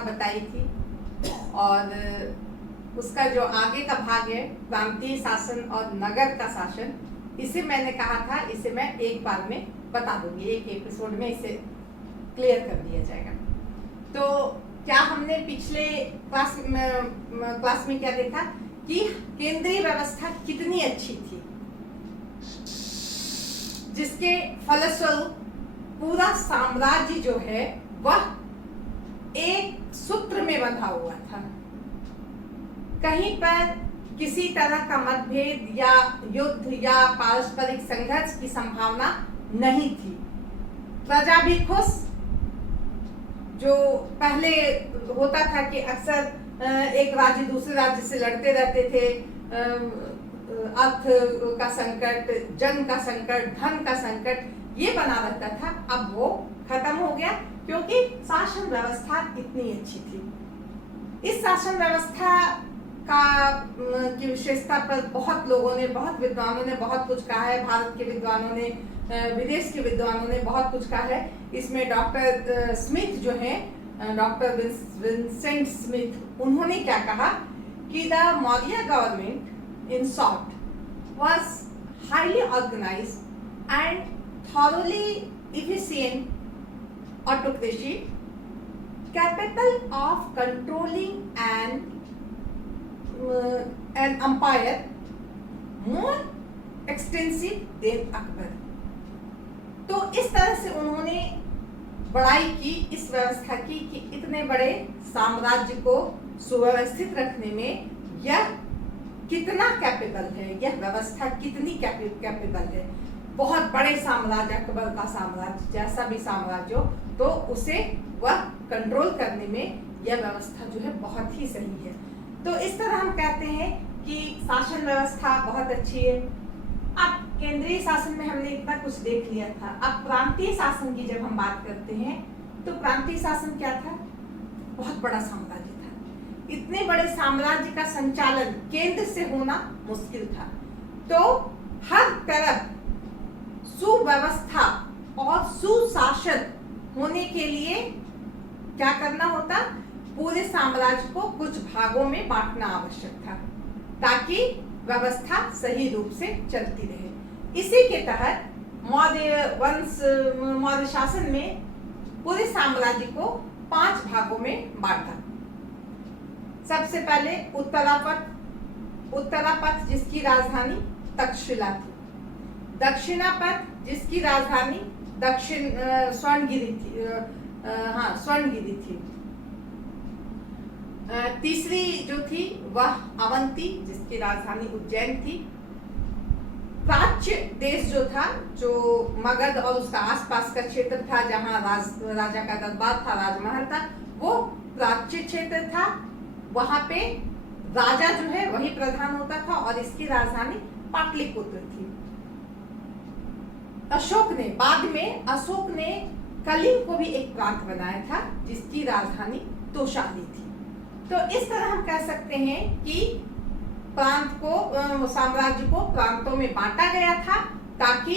व्यवस्था बताई थी, और उसका जो आगे का भाग है प्रांतीय शासन और नगर का शासन, इसे मैंने कहा था इसे मैं एक बार में बता दूंगी, एक एपिसोड में इसे क्लियर कर दिया जाएगा। तो क्या हमने पिछले क्लास में क्या देखा कि केंद्रीय व्यवस्था कितनी अच्छी थी, जिसके फलस्वरूप पूरा साम्राज्य जो है वह एक सूत्र में बंधा हुआ था। कहीं पर किसी तरह का मतभेद या युद्ध या पारस्परिक संघर्ष की संभावना नहीं थी। प्रजा भी खुश, जो पहले होता था कि अक्सर एक राज्य दूसरे राज्य से लड़ते रहते थे, अर्थ का संकट, जंग का संकट, धन का संकट, ये बना रहता था। अब वो खत्म हो गया क्योंकि शासन व्यवस्था इतनी अच्छी थी। इस शासन व्यवस्था की विशेषता पर बहुत लोगों ने, बहुत विद्वानों ने बहुत कुछ कहा है। भारत के विद्वानों ने, विदेश के विद्वानों ने बहुत कुछ कहा है। इसमें डॉक्टर स्मिथ जो हैं, डॉक्टर विंसेंट स्मिथ, उन्होंने क्या कहा कि the Maurya government in short was highly organised and thoroughly efficient autocracy capable of controlling an empire more extensive than Akbar. तो इस तरह से उन्होंने बड़ाई की इस व्यवस्था की कि इतने बड़े साम्राज्य को सुव्यवस्थित रखने में यह कितना कैपेबल है, यह व्यवस्था कितनी कैपेबल है। बहुत बड़े साम्राज्य, अकबर का साम्राज्य जैसा भी साम्राज्य हो, तो उसे वह कंट्रोल करने में यह व्यवस्था जो है बहुत ही सही है। तो इस तरह हम कहते हैं कि शासन व्यवस्था बहुत अच्छी है। अब केंद्रीय शासन में हमने इतना कुछ देख लिया था। अब प्रांतीय शासन की जब हम बात करते हैं तो प्रांतीय शासन क्या था? बहुत बड़ा साम्राज्य था। इतने बड़े साम्राज्य का संचालन केंद्र से होना मुश्किल था, तो हर तरफ सुव्यवस्था और सुशासन होने के लिए क्या करना होता? पूरे साम्राज्य को कुछ भागों में बांटना आवश्यक था ताकि व्यवस्था सही रूप से चलती रहे। इसी के तहत मौर्य शासन में पूरे साम्राज्य को 5 भागों में बांटा। सबसे पहले उत्तरापथ जिसकी राजधानी तक्षशिला थी, दक्षिणापथ जिसकी राजधानी स्वर्णगिरी थी। तीसरी जो थी वह अवंती जिसकी राजधानी उज्जैन थी। प्राच्य देश जो था, जो मगध और उसका आसपास का क्षेत्र था, जहां राजा का दरबार था, राजमहल था, वो प्राच्य क्षेत्र था। वहां पे राजा जो है वही प्रधान होता था और इसकी राजधानी पाटलिपुत्र थी। बाद में अशोक ने कलिंग को भी एक प्रांत बनाया था जिसकी राजधानी तोशाली थी। तो इस तरह हम कह सकते हैं कि साम्राज्य को प्रांतों में बांटा गया था ताकि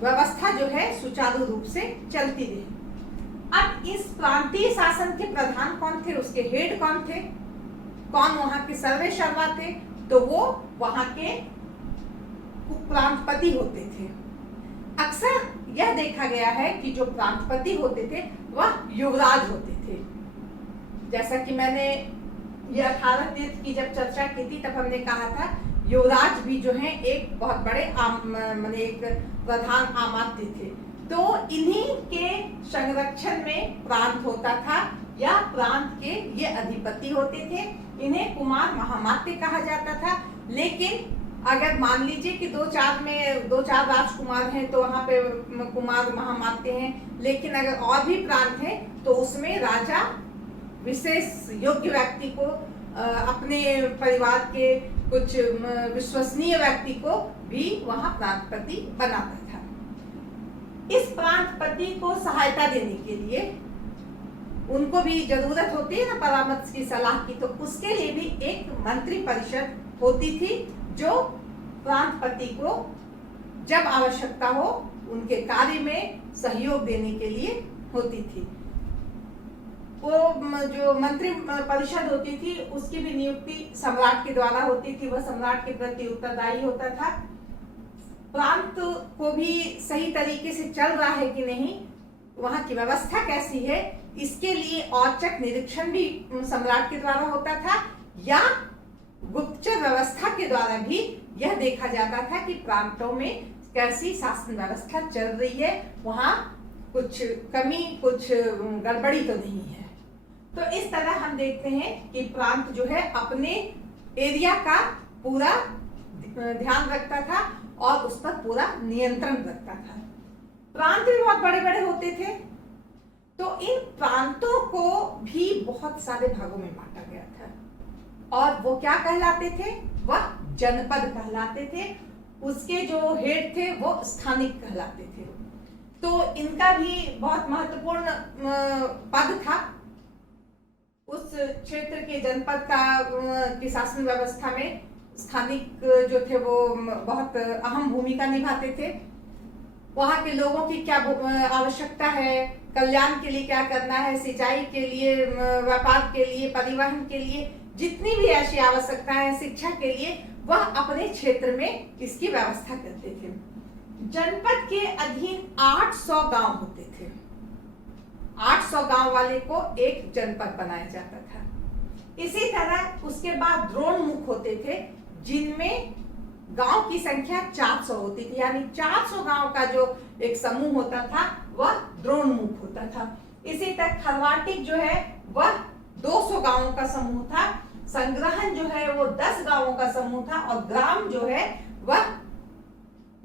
व्यवस्था जो है सुचारू रूप से चलती रहे। अब इस प्रांतीय शासन के प्रधान कौन थे, उसके हेड कौन थे, कौन वहां के सर्वेसर्वा थे? तो वो वहां के प्रांतपति होते थे। अक्सर यह देखा गया है कि जो प्रांतपति होते थे वह युवराज होते थे। जैसा कि मैंने ये 18 तीर्थ की जब चर्चा की थी तब हमने कहा था युवराज भी जो है एक बहुत बड़े एक प्रधान आमात्य थे। तो इन्हीं के संरक्षण में प्रांत होता था या प्रांत के ये अधिपति होते थे। इन्हें कुमार महामात्य कहा जाता था। लेकिन अगर मान लीजिए कि 2-4 राजकुमार हैं तो वहां पे कुमार महामात्य हैं, लेकिन अगर और भी प्रांत हैं तो उसमें राजा विशेष योग्य व्यक्ति को, अपने परिवार के कुछ विश्वसनीय व्यक्ति को भी वहां प्रांतपति बनाता था। इस प्रांतपति को सहायता देने के लिए उनको भी जरूरत होती है ना परामर्श की, सलाह की, तो उसके लिए भी एक मंत्री परिषद होती थी जो प्रांतपति को जब आवश्यकता हो उनके कार्य में सहयोग देने के लिए होती थी। जो मंत्री परिषद होती थी उसकी भी नियुक्ति सम्राट के द्वारा होती थी। वह सम्राट के प्रति उत्तरदायी होता था। प्रांत को भी सही तरीके से चल रहा है कि नहीं, वहां की व्यवस्था कैसी है, इसके लिए औचक निरीक्षण भी सम्राट के द्वारा होता था, या गुप्तचर व्यवस्था के द्वारा भी यह देखा जाता था कि प्रांतों में कैसी शासन व्यवस्था चल रही है, वहां कुछ कमी, कुछ गड़बड़ी तो नहीं है। तो इस तरह हम देखते हैं कि प्रांत जो है अपने एरिया का पूरा ध्यान रखता था और उस पर पूरा नियंत्रण रखता था। प्रांत भी बहुत बड़े बड़े होते थे, तो इन प्रांतों को भी बहुत सारे भागों में बांटा गया था और वो क्या कहलाते थे, वह जनपद कहलाते थे। उसके जो हेड थे वो स्थानिक कहलाते थे। तो इनका भी बहुत महत्वपूर्ण पद था। उस क्षेत्र के जनपद की शासन व्यवस्था में स्थानिक जो थे वो बहुत अहम भूमिका निभाते थे। वहाँ के लोगों की क्या आवश्यकता है, कल्याण के लिए क्या करना है, सिंचाई के लिए, व्यापार के लिए, परिवहन के लिए, जितनी भी ऐसी आवश्यकता है, शिक्षा के लिए, वह अपने क्षेत्र में इसकी व्यवस्था करते थे। जनपद के अधीन 800 गांव होते थे। 800 गांव वाले को एक जनपद बनाया जाता था। इसी तरह उसके बाद द्रोणमुख होते थे, जिनमें गांव की संख्या 400 होती थी, यानी 400 गांव का जो एक समूह होता था वह द्रोणमुख होता था। इसी तरह खरवाटिक जो है वह 200 गांवों का समूह था। संग्रहण जो है वो 10 गांवों का समूह था और ग्राम जो है वह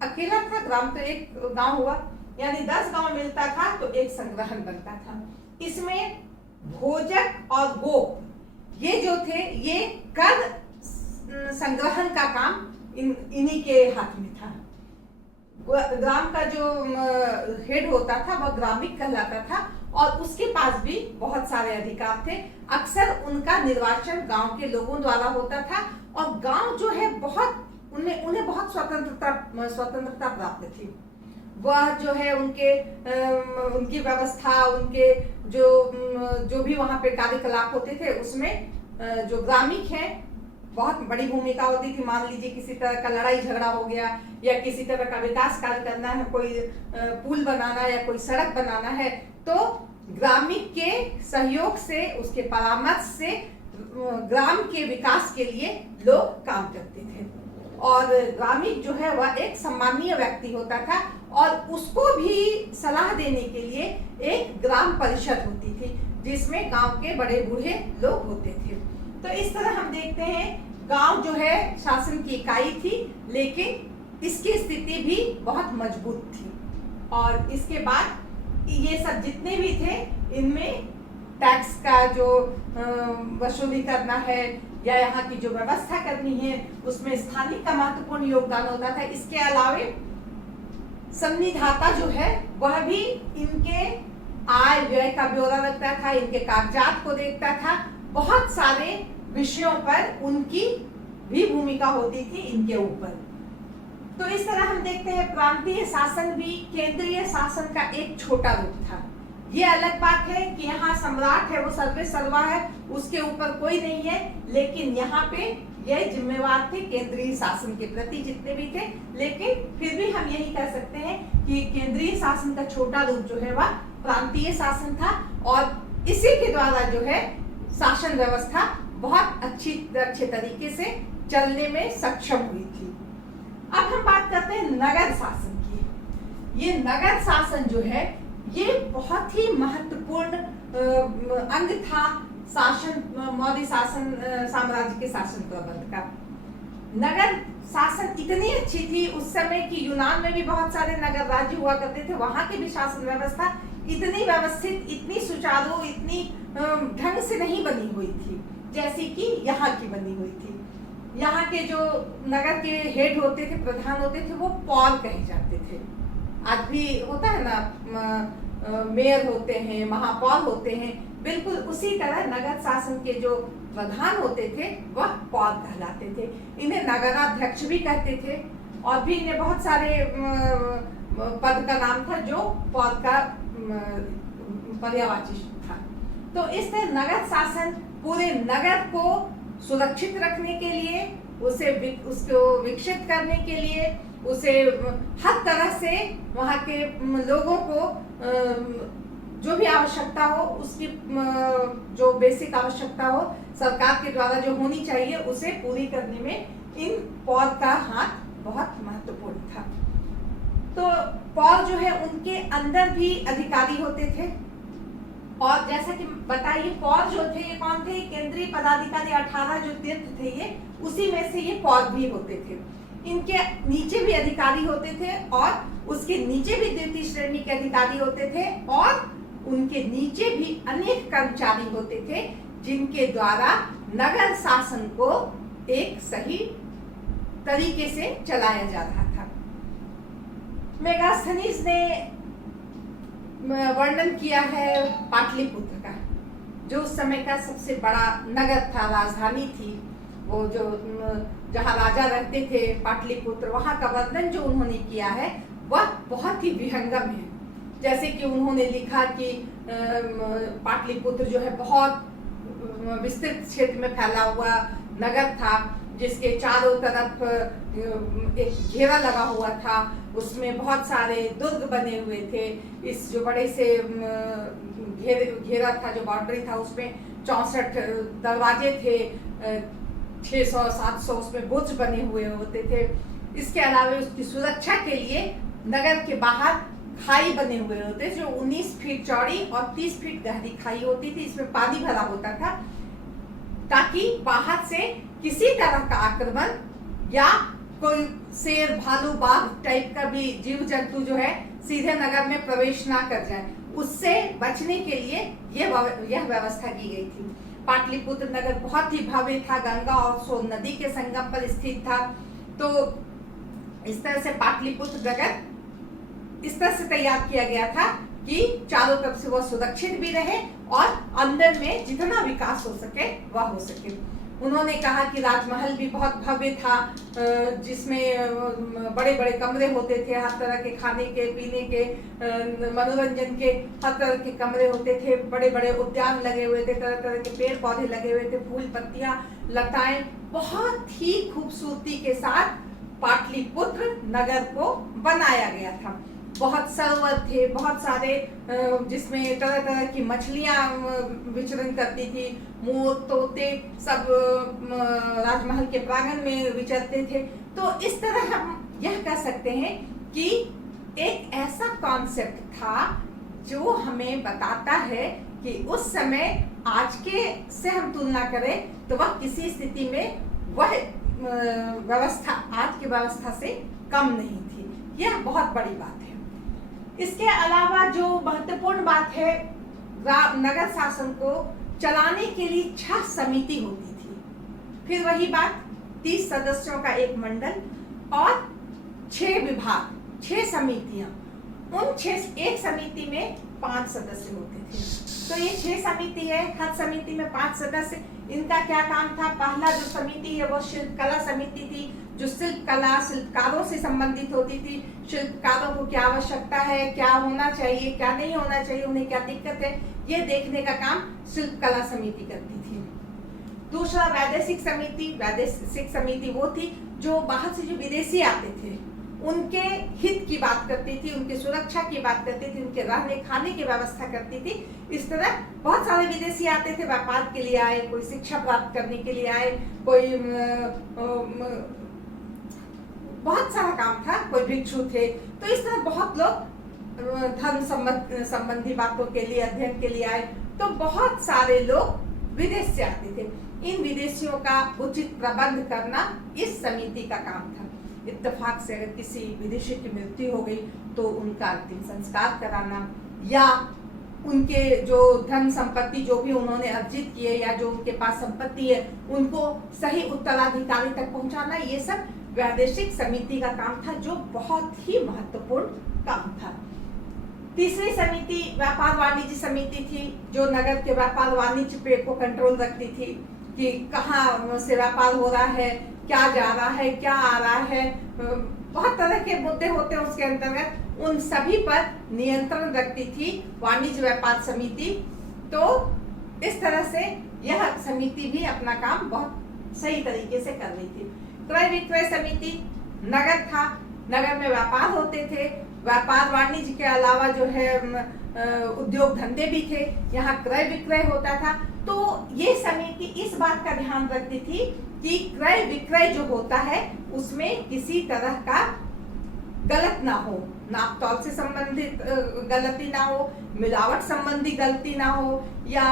अकेला था। ग्राम तो एक गांव हुआ, यानी 10 गांव मिलता था तो एक संग्रहण बनता था। इसमें भोजक और गोप ये जो थे ये कर संग्रहण का काम इन्हीं के हाथ में था। ग्राम का जो हेड होता था वह ग्रामिक कहलाता था और उसके पास भी बहुत सारे अधिकार थे। अक्सर उनका निर्वाचन गांव के लोगों द्वारा होता था और गांव जो है बहुत उन्हें बहुत स्वतंत्रता प्राप्त थी। वह जो है उनकी व्यवस्था, उनके जो भी वहां पे कार्यकलाप होते थे उसमें जो ग्रामिक है बहुत बड़ी भूमिका होती थी। मान लीजिए किसी तरह का लड़ाई झगड़ा हो गया या किसी तरह का विकास कार्य करना है, कोई पुल बनाना या कोई सड़क बनाना है, तो ग्रामीण के सहयोग से, उसके परामर्श से ग्राम के विकास के लिए लोग काम करते थे। और ग्रामीण जो है वह एक सम्मानीय व्यक्ति होता था और उसको भी सलाह देने के लिए एक ग्राम परिषद होती थी, जिसमें गांव के बड़े बूढ़े लोग होते थे। तो इस तरह हम देखते हैं गांव जो है शासन की इकाई थी, लेकिन इसकी स्थिति भी बहुत मजबूत थी। और इसके बाद ये सब जितने भी थे, इनमें टैक्स का जो वसूली करना है या यहाँ की जो व्यवस्था करनी है, उसमें स्थानीय का महत्वपूर्ण योगदान होता था। इसके अलावे संविधाता जो है वह भी इनके आय व्यय का ब्यौरा रखता था, इनके कागजात को देखता था। बहुत सारे विषयों पर उनकी भी भूमिका होती थी इनके ऊपर। तो इस तरह हम देखते हैं प्रांतीय शासन भी केंद्रीय शासन का एक छोटा रूप था। ये अलग बात है कि यहाँ सम्राट है, वो सर्वे सर्वा है, उसके ऊपर कोई नहीं है, लेकिन यहाँ पे ये जिम्मेवार थे केंद्रीय शासन के प्रति जितने भी थे। लेकिन फिर भी हम यही कह सकते हैं कि केंद्रीय शासन का छोटा रूप जो है वह प्रांतीय शासन था और इसी के द्वारा जो है शासन व्यवस्था बहुत अच्छे तरीके से चलने में सक्षम हुई थी। अब हम बात करते हैं नगर शासन की। ये नगर शासन जो है ये बहुत ही महत्वपूर्ण अंग था शासन, मौर्य शासन साम्राज्य के शासन प्रबंध का। नगर शासन इतनी अच्छी थी उस समय की यूनान में भी बहुत सारे नगर राज्य हुआ करते थे, वहां की भी शासन व्यवस्था इतनी व्यवस्थित, इतनी सुचारू, इतनी ढंग से नहीं बनी हुई थी जैसी कि यहाँ की बनी हुई थी। यहाँ के जो नगर के हेड होते थे, प्रधान होते थे, वो पौर कहे जाते थे। आज भी होता है ना, मेयर होते हैं, महापौर होते हैं, बिल्कुल उसी तरह नगर शासन के जो प्रधान होते थे वह पौर कहलाते थे। इन्हें नगराध्यक्ष भी कहते थे और भी इन्हें बहुत सारे पद का नाम था जो पौर का पर्यायवाची था। तो इस तरह नगर शासन पूरे नगर को सुरक्षित रखने के लिए, उसको विकसित करने के लिए, उसे हर तरह से वहाँ के लोगों को जो भी आवश्यकता हो, उसकी जो बेसिक आवश्यकता हो सरकार के द्वारा जो होनी चाहिए उसे पूरी करने में इन पौर का हाथ बहुत महत्वपूर्ण था। तो पौर जो है उनके अंदर भी अधिकारी होते थे, और जैसा कि बताइए पौर जो थे ये कौन थे? केंद्रीय पदाधिकारी 18 जो तीर्थ थे ये, उसी में से ये पौर भी होते थे। इनके नीचे भी अधिकारी होते थे और उसके नीचे भी द्वितीय श्रेणी के अधिकारी होते थे, और उनके नीचे भी अनेक कर्मचारी होते थे जिनके द्वारा नगर शासन को एक सही तरीके से चलाया जा रहा था। मेगास्थनीज ने वर्णन किया है पाटलिपुत्र का, जो उस समय का सबसे बड़ा नगर था, राजधानी थी, वो जो जहाँ राजा रहते थे पाटलिपुत्र, वहाँ का वर्णन जो उन्होंने किया है वह बहुत ही विहंगम है। जैसे कि उन्होंने लिखा कि पाटलिपुत्र जो है बहुत विस्तृत क्षेत्र में फैला हुआ नगर था, जिसके चारों तरफ एक घेरा लगा हुआ था, उसमें बहुत सारे दुर्ग बने हुए थे। इस जो बड़े से घेरा था, जो बाउंड्री था, उसमें 64 दरवाजे थे, 600-700 उसमें बुर्ज बने हुए होते थे। इसके अलावा उसकी सुरक्षा के लिए नगर के बाहर खाई बने हुए होते, जो 19 फीट चौड़ी और 30 फीट गहरी खाई होती थी। इसमें पानी भरा होता था ताकि बाहर से किसी तरह का आक्रमण या कोई शेर, भालू, बाघ टाइप का भी जीव जंतु जो है सीधे नगर में प्रवेश ना कर जाए, उससे बचने के लिए यह व्यवस्था की गई थी। पाटलिपुत्र नगर बहुत ही भव्य था, गंगा और सोन नदी के संगम पर स्थित था। तो इस तरह से पाटलिपुत्र नगर इस तरह से तैयार किया गया था कि चारों तरफ से वह सुरक्षित भी रहे और अंदर में जितना विकास हो सके वह हो सके। उन्होंने कहा कि राजमहल भी बहुत भव्य था, जिसमें बड़े बड़े कमरे होते थे, हर तरह के खाने के, पीने के, मनोरंजन के हर तरह के कमरे होते थे। बड़े बड़े उद्यान लगे हुए थे, तरह तरह के पेड़ पौधे लगे हुए थे, फूल पत्तियां, लताएं, बहुत ही खूबसूरती के साथ पाटलिपुत्र नगर को बनाया गया था। बहुत सरोवर थे, बहुत सारे, जिसमें तरह तरह की मछलियां विचरण करती थी, मोर, तोते सब राजमहल के प्रांगण में विचरते थे। तो इस तरह हम यह कह सकते हैं कि एक ऐसा कॉन्सेप्ट था जो हमें बताता है कि उस समय आज के से हम तुलना करें तो वह किसी स्थिति में वह व्यवस्था आज की व्यवस्था से कम नहीं थी। यह बहुत बड़ी बात है। इसके अलावा जो महत्वपूर्ण बात है, नगर शासन को चलाने के लिए 6 समिति होती थी। फिर वही बात, 30 सदस्यों का एक मंडल और 6 विभाग, 6 समितियां। उन 6 एक समिति में 5 सदस्य होते थे। तो ये 6 समिति है, हर समिति में 5 सदस्य। इनका क्या काम था? पहला जो समिति है वो शिल्पकला समिति थी, जो शिल्प कला, शिल्पकारों से संबंधित होती थी। शिल्पकारों को क्या आवश्यकता है, क्या होना चाहिए, क्या नहीं होना चाहिए, उन्हें क्या दिक्कत है, ये देखने का काम शिल्पकला समिति करती थी। दूसरा वैदेशिक समिति। वैदेशिक समिति वो थी जो बाहर से जो विदेशी आते थे उनके हित की बात करती थी, उनकी सुरक्षा की बात करती थी, उनके रहने खाने की व्यवस्था करती थी। इस तरह बहुत सारे विदेशी आते थे, व्यापार के लिए आए, कोई शिक्षा प्राप्त करने के लिए आए, कोई बहुत सारा काम था, कोई भिक्षु थे। तो इस तरह बहुत लोग धर्म संबंधी बातों के लिए, अध्ययन के लिए आए। तो बहुत सारे लोग विदेश से आते थे। इन विदेशियों का उचित प्रबंध करना इस समिति का काम था। इत्तेफाक से अगर किसी विदेशी की मृत्यु हो गई तो उनका अंतिम संस्कार कराना, या उनके जो धन संपत्ति जो भी उन्होंने अर्जित किए या जो उनके पास संपत्ति है उनको सही उत्तराधिकारी तक पहुंचाना, ये सब वैदेशिक समिति का काम था, जो बहुत ही महत्वपूर्ण काम था। तीसरी समिति व्यापार वाणिज्य समिति थी, जो नगर के व्यापार वाणिज्य पे को कंट्रोल रखती थी कि कहाँ से व्यापार हो रहा है, क्या जा रहा है, क्या आ रहा है, बहुत तरह के मुद्दे होते हैं उसके अंतर्गत। उन सभी पर नियंत्रण रखती थी वाणिज्य व्यापार समिति। तो इस तरह से यह समिति भी अपना काम बहुत सही तरीके से कर रही थी। क्रय विक्रय समिति नगर था, नगर में व्यापार होते थे, व्यापार वाणिज्य के अलावा जो है उद्योग धंधे भी थे, यहाँ क्रय विक्रय होता था। तो ये समिति इस बात का ध्यान रखती थी कि क्रय विक्रय जो होता है उसमें किसी तरह का गलत ना हो, नाप तौल से संबंधित गलती ना हो, मिलावट संबंधी गलती ना हो, या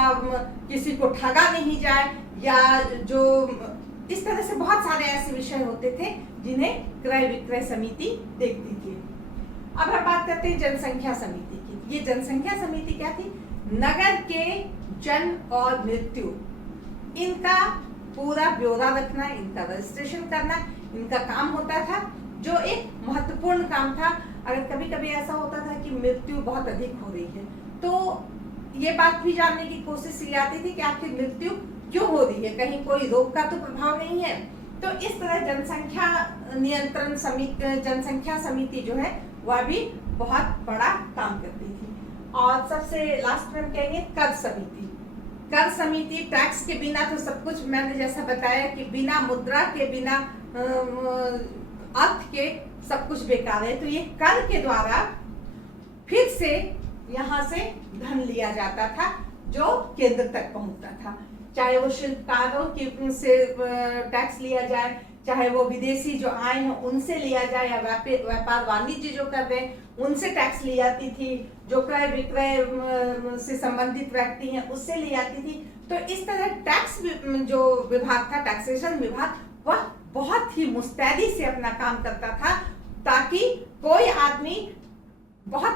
किसी को ठगा नहीं जाए, या जो इस तरह से बहुत सारे ऐसे विषय होते थे जिन्हें क्रय विक्रय समिति देखती थी। अब हम बात करते हैं जनसंख्या समिति की। ये जनसंख्या समिति क्या थी? नगर के जन्म और मृत्यु इनका पूरा ब्यौरा रखना, इनका रजिस्ट्रेशन करना इनका काम होता था, जो एक महत्वपूर्ण काम था। अगर कभी कभी ऐसा होता था कि मृत्यु बहुत अधिक हो रही है तो ये बात भी जानने की कोशिश की जाती थी कि आखिर मृत्यु क्यों हो रही है, कहीं कोई रोग का तो प्रभाव नहीं है। तो इस तरह जनसंख्या नियंत्रण समिति, जनसंख्या समिति जो है वह भी बहुत बड़ा काम करती थी। और सबसे लास्ट में हम कहेंगे कर समिति। कर समिति टैक्स के बिना तो सब कुछ, मैंने जैसा बताया कि बिना मुद्रा के, बिना अर्थ के सब कुछ बेकार है। तो ये कर के द्वारा फिर से यहाँ से धन लिया जाता था जो केंद्र तक पहुंचता था, चाहे वो शिल्पकारों की से टैक्स लिया जाए, चाहे वो विदेशी जो आए हैं उनसे लिया जाए, या व्यापार वाणिज्य जो कर रहे हैं उनसे टैक्स ली जाती थी, जो क्रय विक्रय से संबंधित व्यक्ति हैं उससे ली जाती थी। तो इस तरह टैक्स जो विभाग था, टैक्सेशन विभाग, वह बहुत ही मुस्तैदी से अपना काम करता था ताकि कोई आदमी बहुत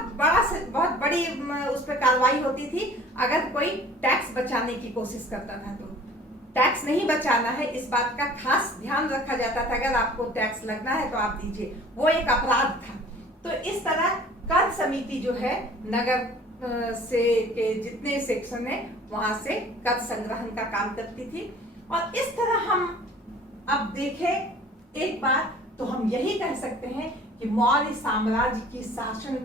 बड़ी उस पर कार्रवाई होती थी अगर कोई टैक्स बचाने की कोशिश करता था। तो टैक्स नहीं बचाना है इस बात का खास ध्यान रखा जाता था। अगर आपको टैक्स लगना है तो आप दीजिए, वो एक अपराध था। तो इस तरह कर समिति जो है नगर से के जितने सेक्शन है वहां से कर संग्रहण का काम करती थी। और इस तरह हम अब देखें एक बात तो हम यही कह सकते हैं कि मौर्य साम्राज्य की शासन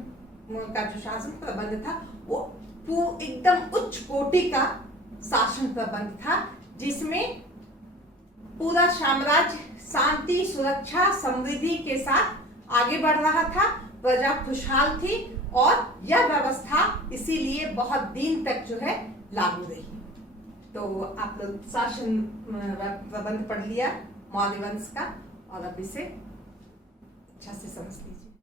का जो शासन प्रबंध था वो एकदम उच्च कोटि का शासन प्रबंध था, जिसमें पूरा साम्राज्य शांति, सुरक्षा, समृद्धि के साथ आगे बढ़ रहा था, प्रजा खुशहाल थी और यह व्यवस्था इसीलिए बहुत दिन तक जो है लागू रही। तो आप लोग शासन प्रबंध पढ़ लिया मौर्य वंश का, और अब इसे अच्छा से समझ लीजिए।